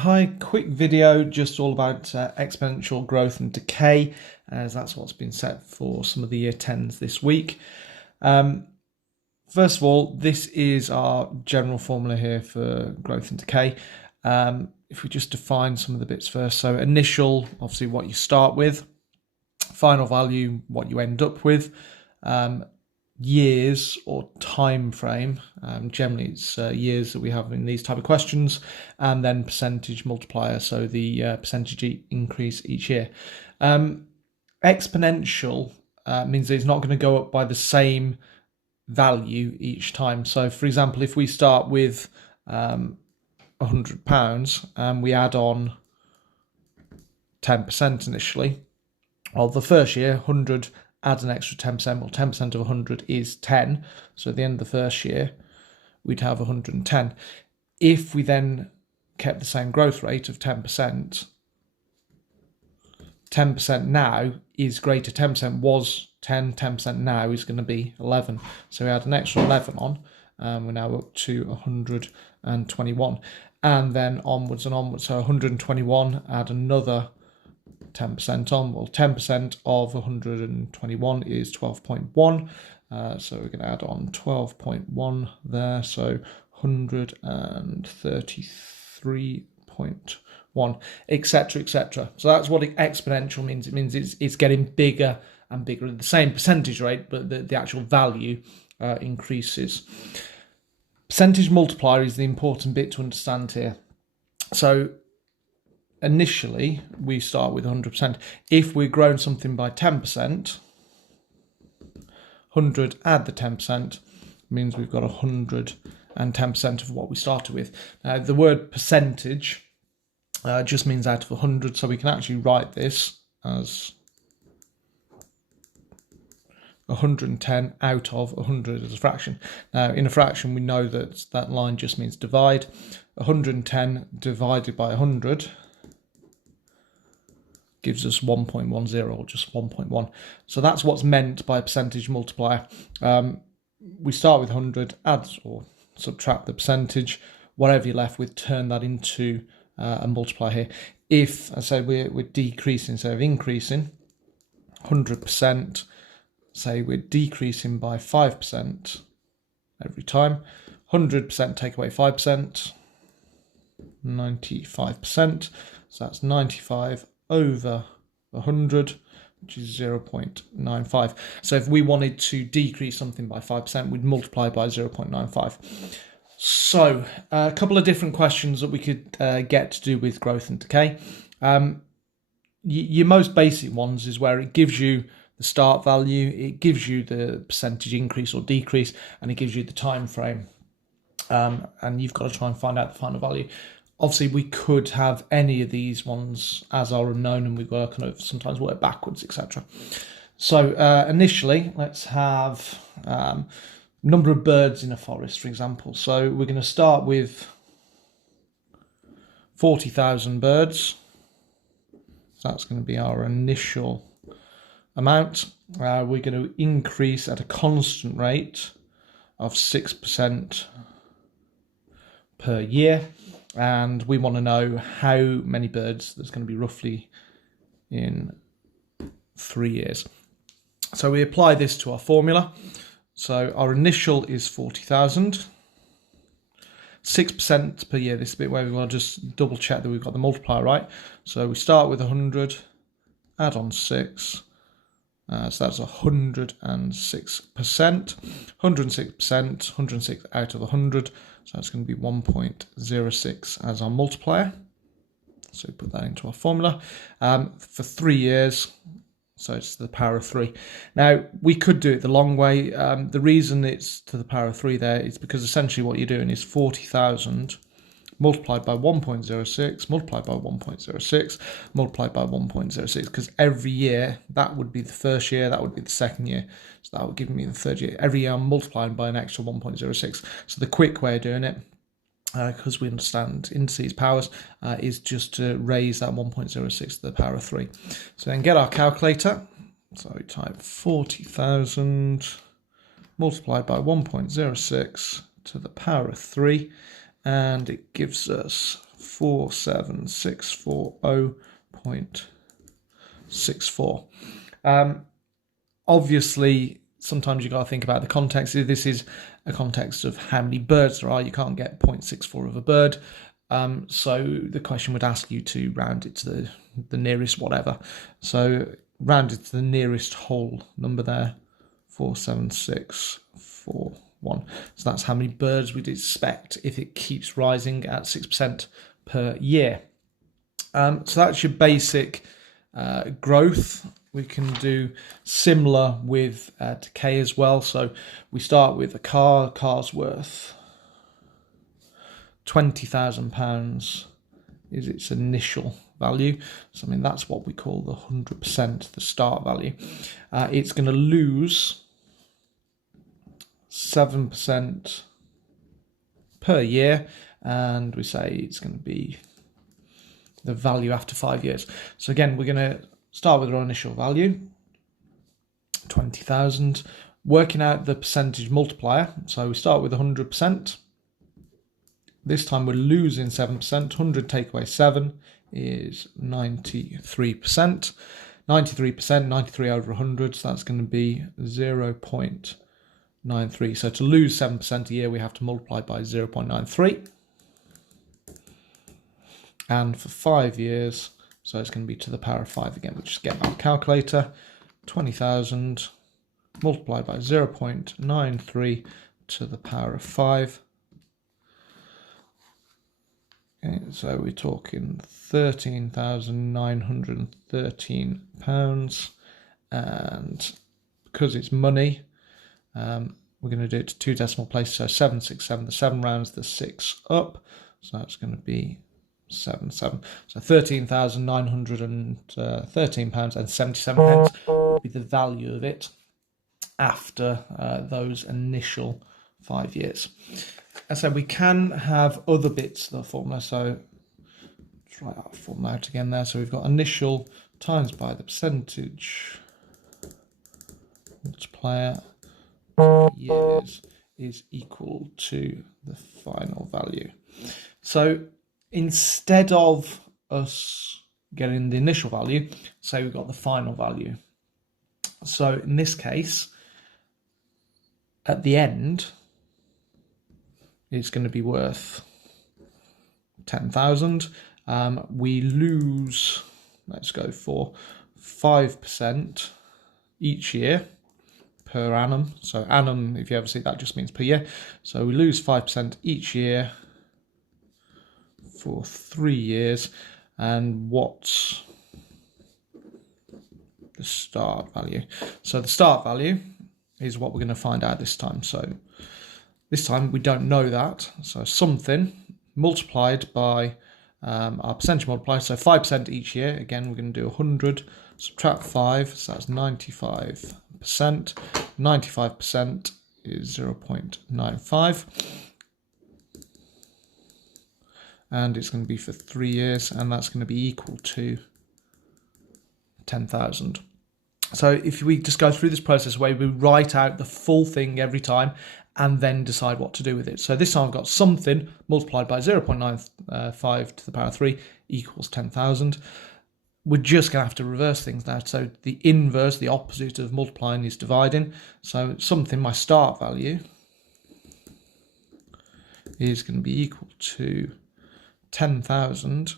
Hi, quick video just all about exponential growth and decay, as that's what's been set for some of the year 10s this week. First of all, this is our general formula here for growth and decay. If we just define some of the bits first, so initial, obviously what you start with, final value, what you end up with, years or time frame, generally it's years that we have in these type of questions, and then percentage multiplier, so the percentage increase each year. Exponential means that it's not going to go up by the same value each time. So for example, if we start with £100 and we add on 10% initially, well, the first year 100 add an extra 10%, well 10% of 100 is 10, so at the end of the first year we'd have 110. If we then kept the same growth rate of 10%, 10% now is greater, 10% was 10, 10% now is going to be 11, so we add an extra 11 on, we're now up to 121, and then onwards and onwards, so 121, add another 10% on, well 10% of 121 is 12.1, so we're going to add on 12.1 there, so 133.1, etc, etc. So that's what exponential means. It means it's getting bigger and bigger at the same percentage rate, but the actual value increases. Percentage multiplier is the important bit to understand here. So initially, we start with 100%. If we're growing something by 10%, 100 add the 10% means we've got 110% of what we started with. Now, the word percentage just means out of 100, so we can actually write this as 110 out of 100 as a fraction. Now, in a fraction, we know that that line just means divide. 110 divided by 100 gives us 1.10, or just 1.1. So that's what's meant by a percentage multiplier. We start with 100, add or subtract the percentage, whatever you're left with, turn that into a multiplier here. If, I say, we're decreasing instead of increasing, 100%, say we're decreasing by 5% every time, 100% take away 5%, 95%, so that's 95 over 100, which is 0.95. So if we wanted to decrease something by 5%, we'd multiply by 0.95. So a couple of different questions that we could get to do with growth and decay. Your most basic ones is where it gives you the start value, it gives you the percentage increase or decrease, and it gives you the time frame. And you've got to try and find out the final value. Obviously, we could have any of these ones as our unknown, and we've got to kind of sometimes work backwards, etc. So initially, let's have number of birds in a forest, for example. So we're going to start with 40,000 birds. So that's going to be our initial amount. We're going to increase at a constant rate of 6% per year. And we want to know how many birds there's going to be roughly in 3 years. So we apply this to our formula. So our initial is 40,000. 6% per year. This is a bit where we want to just double check that we've got the multiplier right. So we start with 100, add on 6. So that's 106%. 106%, 106 out of 100. So that's going to be 1.06 as our multiplier. So we put that into our formula. For 3 years, so it's to the power of 3. Now, we could do it the long way. The reason it's to the power of 3 there is because essentially what you're doing is 40,000 multiplied by 1.06, multiplied by 1.06, multiplied by 1.06, because every year, that would be the first year, that would be the second year, so that would give me the third year. Every year I'm multiplying by an extra 1.06. So the quick way of doing it, because we understand indices powers, is just to raise that 1.06 to the power of 3. So then get our calculator. So we type 40,000 multiplied by 1.06 to the power of 3, and it gives us 47640.64. Obviously, sometimes you've got to think about the context. This is a context of how many birds there are. You can't get 0.64 of a bird. So the question would ask you to round it to the nearest whatever. So round it to the nearest whole number there, 47641. So that's how many birds we'd expect if it keeps rising at 6% per year. So that's your basic growth. We can do similar with decay as well. So we start with a car. Car's worth £20,000 is its initial value. So I mean that's what we call the 100%, the start value. It's going to lose 7% per year, and we say it's going to be the value after 5 years. So again, we're going to start with our initial value, 20,000, working out the percentage multiplier. So we start with 100%. This time we're losing 7%. 100 take away 7 is 93%. 93%, 93 over 100, so that's going to be 0.93. So to lose 7% a year, we have to multiply by 0.93. And for 5 years, so it's going to be to the power of 5 again. We just get our calculator, 20,000 multiplied by 0.93 to the power of 5. Okay, so we're talking £13,913, and because it's money, we're going to do it to 2 decimal places, so 767, the 7 rounds the 6 up, so that's going to be 77. So £13,913.77 would be the value of it after those initial 5 years. And so we can have other bits of the formula. So let's write our formula out again there. So we've got initial times by the percentage multiplier years is equal to the final value. So instead of us getting the initial value, say we've got the final value. So in this case, at the end, it's going to be worth 10,000. We lose, let's go for 5% each year per annum. So annum, if you ever see that, just means per year. So we lose 5% each year for 3 years. And what's the start value? So the start value is what we're going to find out this time. So this time we don't know that. So something multiplied by our percentage multiplier. So 5% each year. Again, we're going to do 100, subtract 5. So that's 95%. 95% is 0.95. And it's going to be for 3 years. And that's going to be equal to 10,000. So if we just go through this process where we write out the full thing every time and then decide what to do with it. So this time I've got something multiplied by 0.95 to the power of 3 equals 10,000. We're just going to have to reverse things now. So the inverse, the opposite of multiplying, is dividing. So something, my start value, is going to be equal to 10,000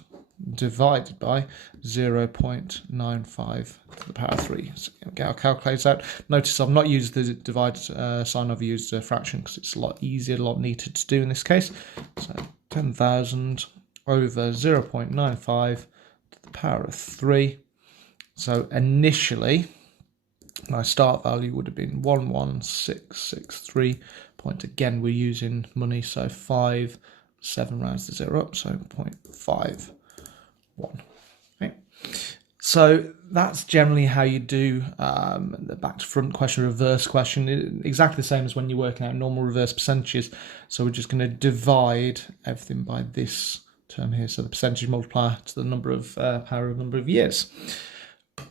divided by 0.95 to the power of 3. So get our calculators out. Notice I've not used the divide sign, I've used a fraction because it's a lot easier, a lot neater to do in this case. So 10,000 over 0.95 to the power of 3. So initially, my start value would have been 11663. Again, we're using money, so 5, 7 rounds the 0 up, so 0.51. Okay. So that's generally how you do the back to front question, reverse question, exactly the same as when you're working out normal reverse percentages. So we're just going to divide everything by this term here, so the percentage multiplier to the number of power of number of years.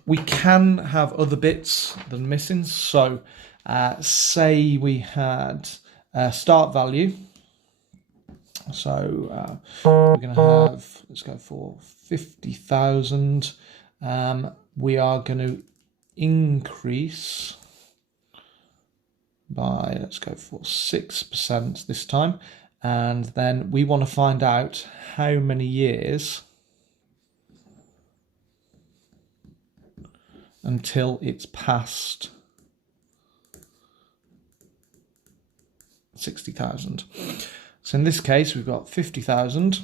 We can have other bits that are missing. So say we had a start value So we're going to have, let's go for 50,000. We are going to increase by, let's go for 6% this time. And then we want to find out how many years until it's past 60,000. So in this case, we've got 50,000.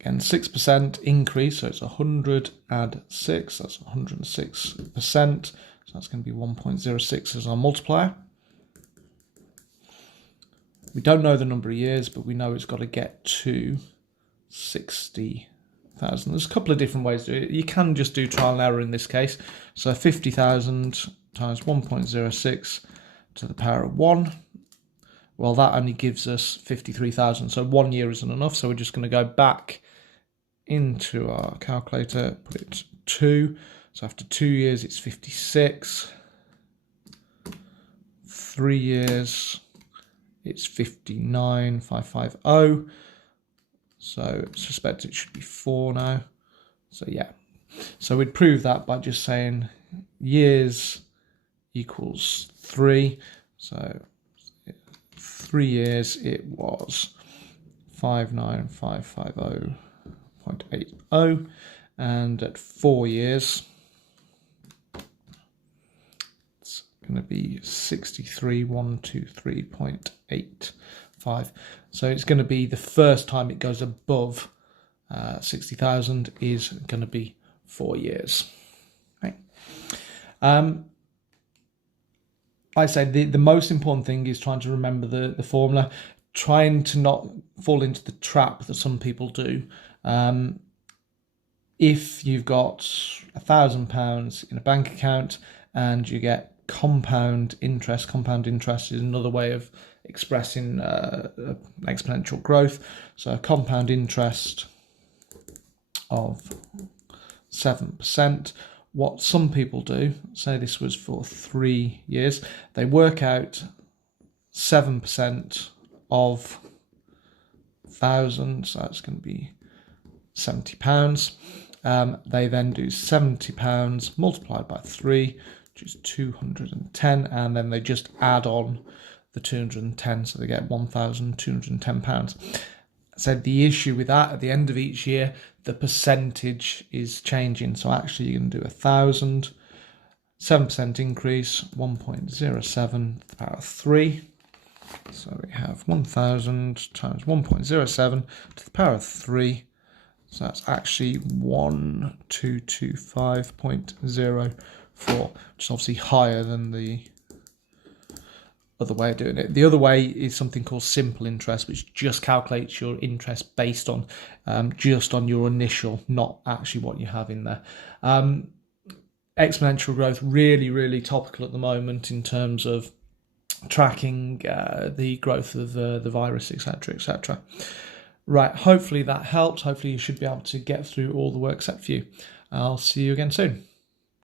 Again, 6% increase, so it's 100 add 6, that's 106%. So that's going to be 1.06 as our multiplier. We don't know the number of years, but we know it's got to get to 60,000. There's a couple of different ways to do it. You can just do trial and error in this case. So 50,000 times 1.06 to the power of 1. Well, that only gives us 53,000. So 1 year isn't enough. So we're just going to go back into our calculator, put it 2. So after 2 years, it's 56. 3 years, it's 59,550. So I suspect it should be 4 now. So yeah. So we'd prove that by just saying years equals 3. So 3 years, it was 59550.80, and at 4 years, it's going to be 63,123.85. So it's going to be the first time it goes above 60,000 is going to be 4 years. Right. I say the most important thing is trying to remember the formula, trying to not fall into the trap that some people do. If you've got £1,000 in a bank account and you get compound interest is another way of expressing exponential growth. So compound interest of 7%. What some people do, say this was for 3 years, they work out 7% of 1,000, so that's going to be £70. They then do £70 multiplied by 3, which is 210, and then they just add on the 210, so they get £1,210. So the issue with that, at the end of each year, the percentage is changing. So actually you can do 1,000, 7% increase, 1.07 to the power of 3. So we have 1,000 times 1.07 to the power of 3. So that's actually 1225.04, which is obviously higher than the other way of doing it. The other way is something called simple interest, which just calculates your interest based on just on your initial, not actually what you have in there. Exponential growth, really topical at the moment in terms of tracking the growth of the virus, etc. Right, hopefully that helps. Hopefully you should be able to get through all the work set for you. I'll see you again soon.